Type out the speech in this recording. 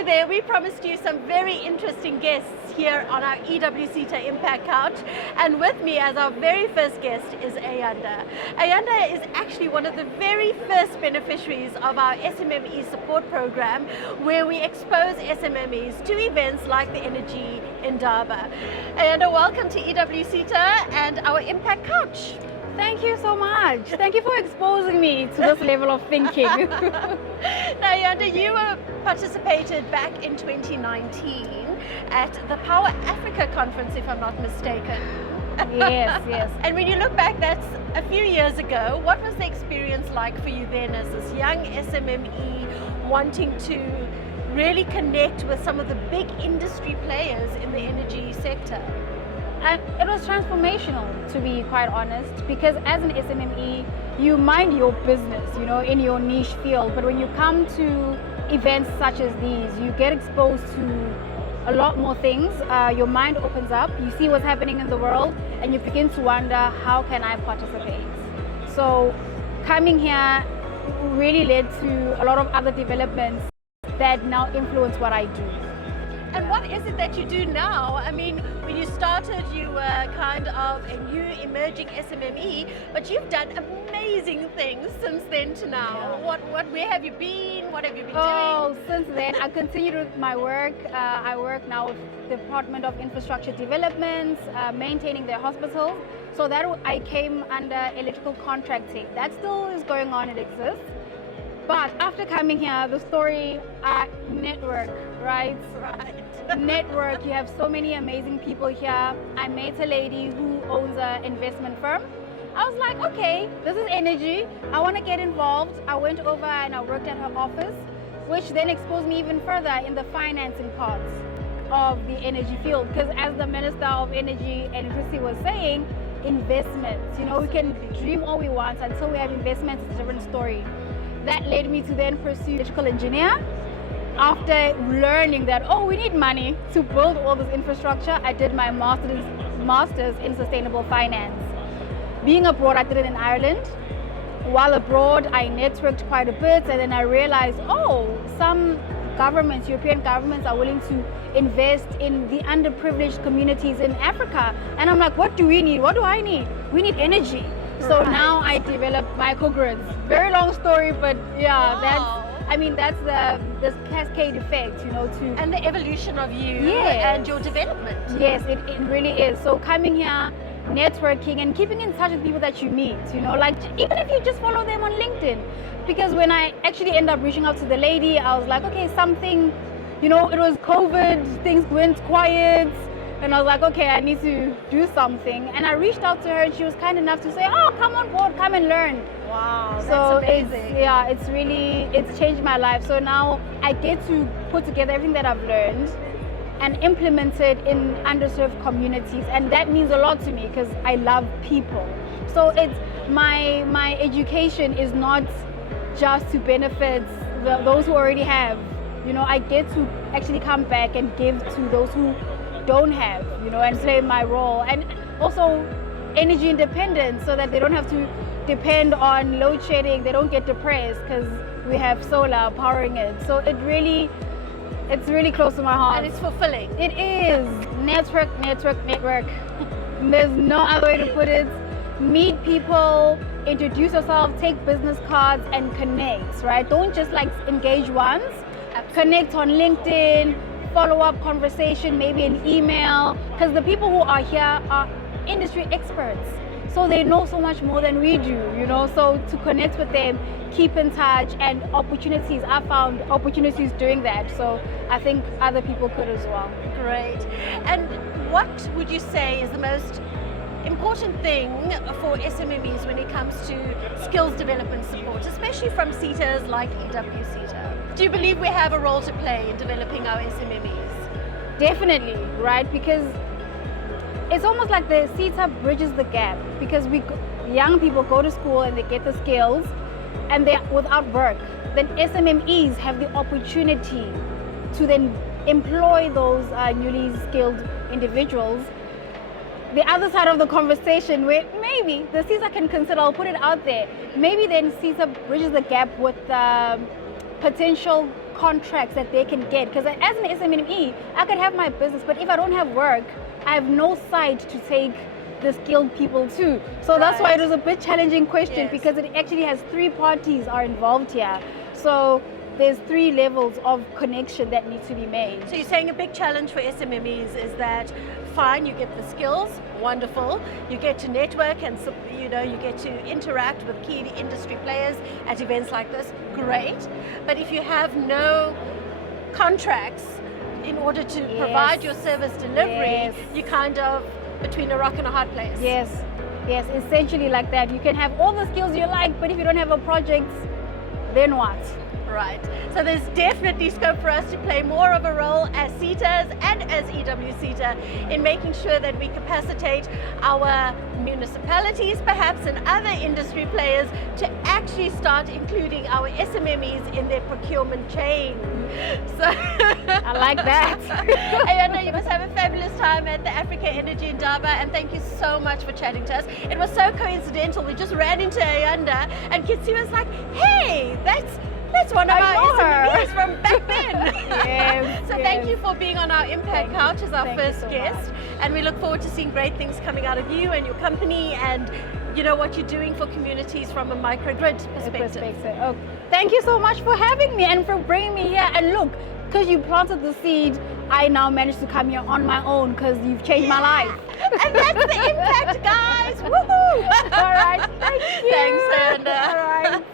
Hi there, we promised you some very interesting guests here on our EWSETA Impact Couch, and with me as our very first guest is Ayanda. Ayanda is actually one of the very first beneficiaries of our SMME support program, where we expose SMMEs to events like the Energy Indaba. Ayanda, welcome to EWSETA and our Impact Couch. Thank you so much. Thank you for exposing me to this level of thinking. Now, Ayanda, you participated back in 2019 at the Power Africa conference, if I'm not mistaken. Yes, yes. And when you look back, that's a few years ago. What was the experience like for you then as this young SMME wanting to really connect with some of the big industry players in the energy sector? It was transformational, to be quite honest, because as an SMME, you mind your business, in your niche field. But when you come to events such as these, you get exposed to a lot more things. Your mind opens up, you see what's happening in the world, and you begin to wonder, how can I participate? So coming here really led to a lot of other developments that now influence what I do. And what is it that you do now? I mean, when you started, you were kind of a new emerging SMME, but you've done amazing things since then to now. Yeah. Where have you been? What have you been doing? Since then, I continued with my work. I work now with the Department of Infrastructure Development, maintaining their hospitals. So that I came under electrical contracting. That still is going on, it exists. But after coming here, the story, network, right? Network, you have so many amazing people here. I met a lady who owns an investment firm. I was like, okay, this is energy. I want to get involved. I went over and I worked at her office, which then exposed me even further in the financing parts of the energy field. Because as the Minister of Energy and Electricity was saying, investments, we can dream all we want until we have investments, it's a different story. That led me to then pursue electrical engineer. After learning that, we need money to build all this infrastructure, I did my master's in sustainable finance. Being abroad, I did it in Ireland. While abroad, I networked quite a bit, and then I realized, some governments, European governments, are willing to invest in the underprivileged communities in Africa. And I'm like, what do we need? What do I need? We need energy. So now I developed microgrids. Very long story, but yeah, that's this cascade effect, and the evolution of you and your development. Yes, it really is. So coming here, networking and keeping in touch with people that you meet, like even if you just follow them on LinkedIn. Because when I actually ended up reaching out to the lady, I was like, okay, something, it was COVID, things went quiet. And I was like, okay, I need to do something. And I reached out to her and she was kind enough to say, come on board, come and learn. Wow, so that's amazing. it's changed my life. So now I get to put together everything that I've learned and implement it in underserved communities. And that means a lot to me because I love people. So it's my education is not just to benefit those who already have. I get to actually come back and give to those who don't have, and play my role. And also energy independence, so that they don't have to depend on load shedding, they don't get depressed because we have solar powering it. So it's really close to my heart. And it's fulfilling. It is. Network. There's no other way to put it. Meet people, introduce yourself, take business cards and connect, right? Don't just engage once. Absolutely. Connect on LinkedIn, follow-up conversation, maybe an email, because the people who are here are industry experts. So they know so much more than we do, so to connect with them, keep in touch, and opportunities, I found opportunities doing that. So I think other people could as well. Great. And what would you say is the most important thing for SMMEs when it comes to skills development support, especially from SETAs like EWSETA? Do you believe we have a role to play in developing our SMMEs? Definitely, right? Because it's almost like the SETA bridges the gap, because young people go to school and they get the skills and they're without work. Then SMMEs have the opportunity to then employ those newly skilled individuals. The other side of the conversation, where maybe the SETA can consider, I'll put it out there, maybe then SETA bridges the gap with potential contracts that they can get. Because as an SMME, I could have my business, but if I don't have work, I have no site to take the skilled people to. So that's why it was a bit challenging question, because it actually has 3 parties are involved here. So there's 3 levels of connection that need to be made. So you're saying a big challenge for SMMEs is that, fine, you get the skills, wonderful, you get to network and you get to interact with key industry players at events like this, great. But if you have no contracts in order to provide your service delivery, you kind of between a rock and a hard place. Yes, essentially like that. You can have all the skills you like, but if you don't have a project, then what? Right. So there's definitely scope for us to play more of a role as SETAs and as EWSETA in making sure that we capacitate our municipalities perhaps and other industry players to actually start including our SMMEs in their procurement chain. So I like that. Ayanda, you must have a fabulous time at the Africa Energy Indaba, and thank you so much for chatting to us. It was so coincidental. We just ran into Ayanda and Kitsi was like, hey, that's one of our SMMEs from back then. So thank you for being on our Impact Couch as our first guest. And we look forward to seeing great things coming out of you and your company and what you're doing for communities from a microgrid perspective. Oh, thank you so much for having me and for bringing me here. And look, because you planted the seed, I now managed to come here on my own because you've changed my life. And that's the impact, guys. Woohoo! All right. Thank you. Thanks, Ayanda. All right.